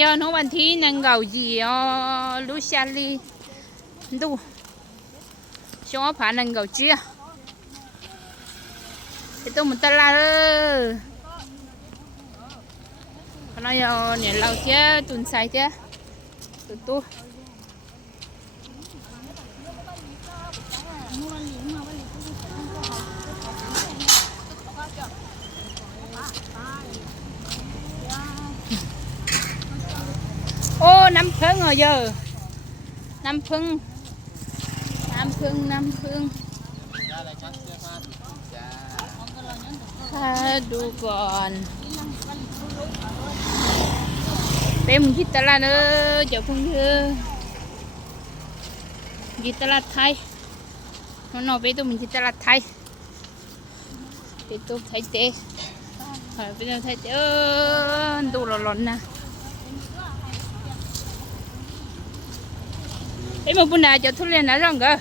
giờ nó bạn thi nâng gạo gì ờ lu xa li đủ xong phá nâng gạo chia. Thì tôi một ta la ơ nó giờ nhảy lâu chứ tuần sai chứ tụi tôi น้ำพึ่งเหรอเยอะน้ำพึ่งน้ำพึ่งน้ำพึ่งถ้าดูก่อน เต็มที่ตลาดเออเจ้าพึ่งเออที่ตลาดไทยมันเอาไปตัวมันที่ตลาดไทยไปตัวไทยเจ๊ไปตัวไทยเจ๊ดูร้อนๆนะ Em mà bún nào cho thu lên nó rong cơ.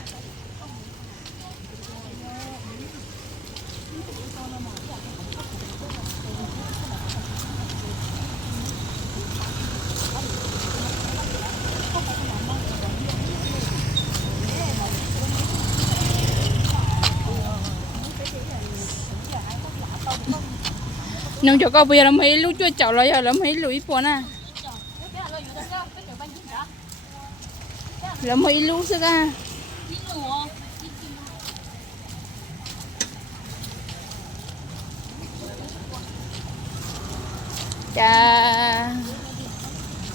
nông cho có bây giờ là mấy lúc chưa chậu rồi giờ là mấy ít buồn à 람모 일로 오세가. 일로 와. 자,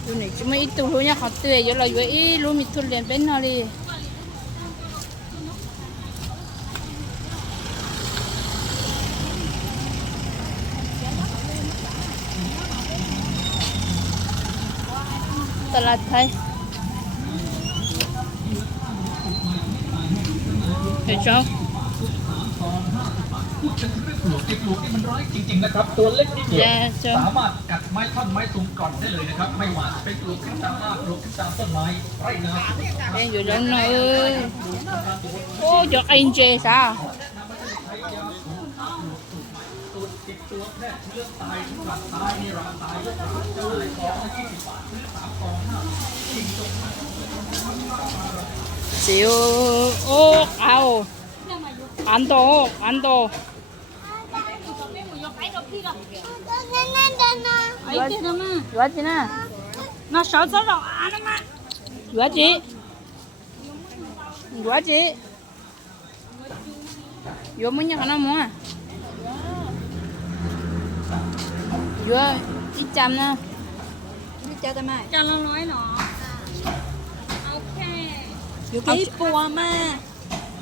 눈에 좀 이쪽 로냐 갔대. 열라 왜 일로 밑으로 된 맨날이. Talat hai. ทยเดี๋ยวเจ้า ปลวกที่ปลวกนี่มันร้ายจริงๆนะครับ ตัวเล็กนิดเดียว เดี๋ยวเจ้า สามารถกัดไม้ท่อนไม้สูงก่อนได้เลยนะครับ ไม่ว่าจะเป็นปลวกขึ้นตามรากปลวกขึ้นตามต้นไม้ไรนา Em vừa lên nó ơi Ô cho anh chê sao ตัวติดตัวแค่เชื้อตายทุกหลักตายนี่ราตายยกหลังจำหน่ายกองละยี่สิบบาทซื้อสามกองห้าจริงตรง xíu ô ao ăn đồ ăn đồ Ấy า kia đó mà. rửa chị nè Nó sợ sợ rồi à nó mà. rửa chị. Rửa chị. Rửa mới nhắc nó à rửa ít trăm nè Đi cho tao mai. cho nó nói nó ok. Dù ký bùa mà.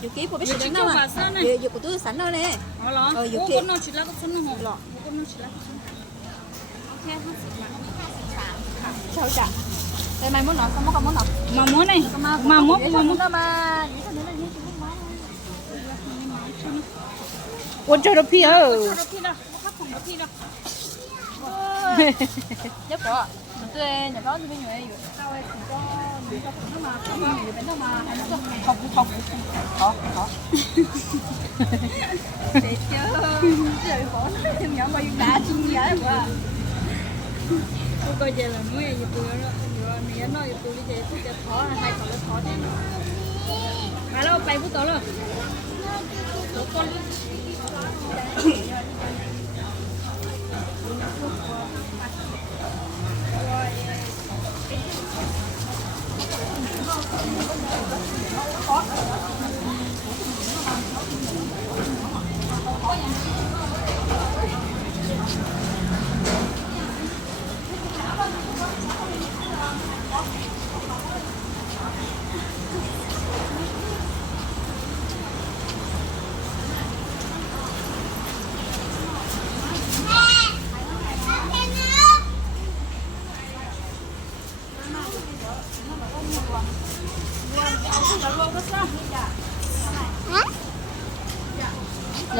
여기 뽑으시 되나 봐. 예, 이거 또 산나네. 알아. 어, 여기. 이거는 질라고 쓰는 거. 알아. 이거는 질라고 쓰는 거. 오케이. 53. 자, 자. Đây mai muốn nói không có muốn học. Mà muốn này, muốn mà muốn mà. Quân cho nó phi ơ. Quân cho nó phi đâu. Khắc cùng nó phi đâu. Nhất quá. Tôi nhà có như bên người ấy không cũng không khó khó để chứ trời khổ thêm nhỏ bao nhiêu đã chung nhớ quá tôi coi giờ là mấy giờ tôi nó rồi mình nói giờ chơi tôi chơi khó là hai cậu nó khó thế bay bút tỏ rồi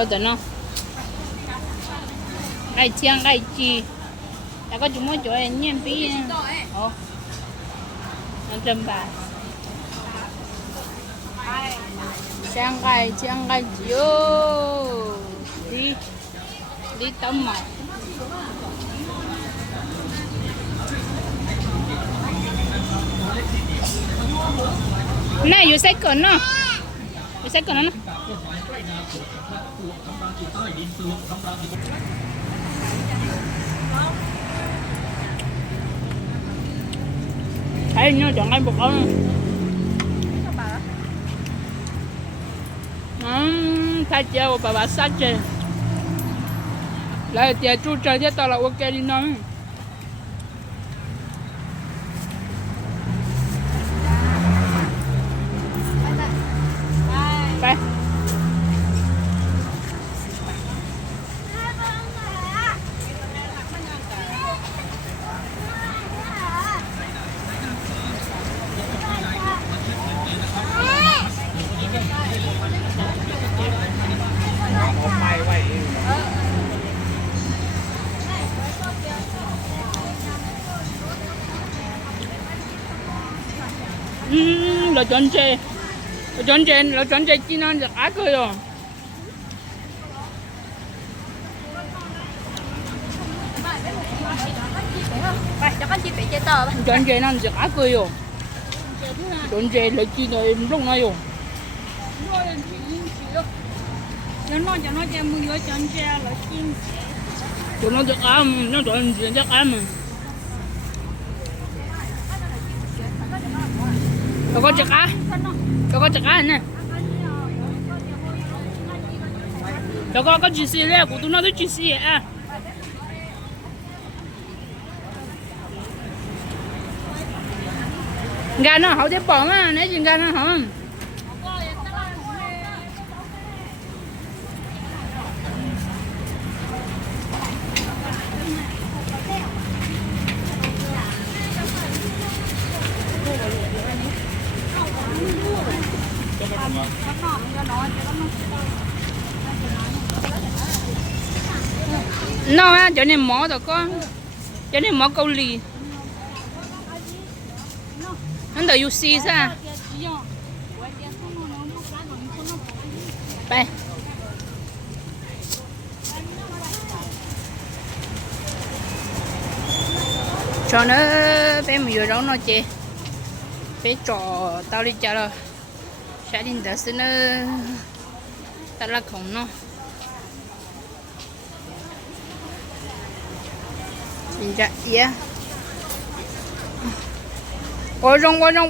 我等了。爱枪爱鸡，那个就莫叫人念毕业。哦，那真吧。枪爱枪爱鸡哦，你你等嘛。那有谁跟呢？ เซ็ตก่อนนั้นนะใช้เงี้ยจังไงบอกเขาอืมถ้าเจ้าบอกว่าสัจเจแล้วเจ้าจูเจ้าเจ้าตลอดว่าแกนี่น้อง 음, 나 전체, 나 전체, 나 전체 진한 적 아까요. 전제는 적 아까요. 전제 레지 너 임종 나요. 전제 너 전제 무여 전제 레지. 전제 암, 너 전제 적 암. 저거저가 저거저가는 저거 아까 주시래 고도나도 주시에 gà nó không thể bỏ mà nãy chừng gà nó không nó á cho nên mỏ rồi có chỗ này mỏ câu lì. Anh đợi you ra. Bay cho nó bé mình vừa đó nó chê bé trò tao đi chợ rồi sẽ đi đỡ xin nó ta là khổng nó chính ra yeah 我用我用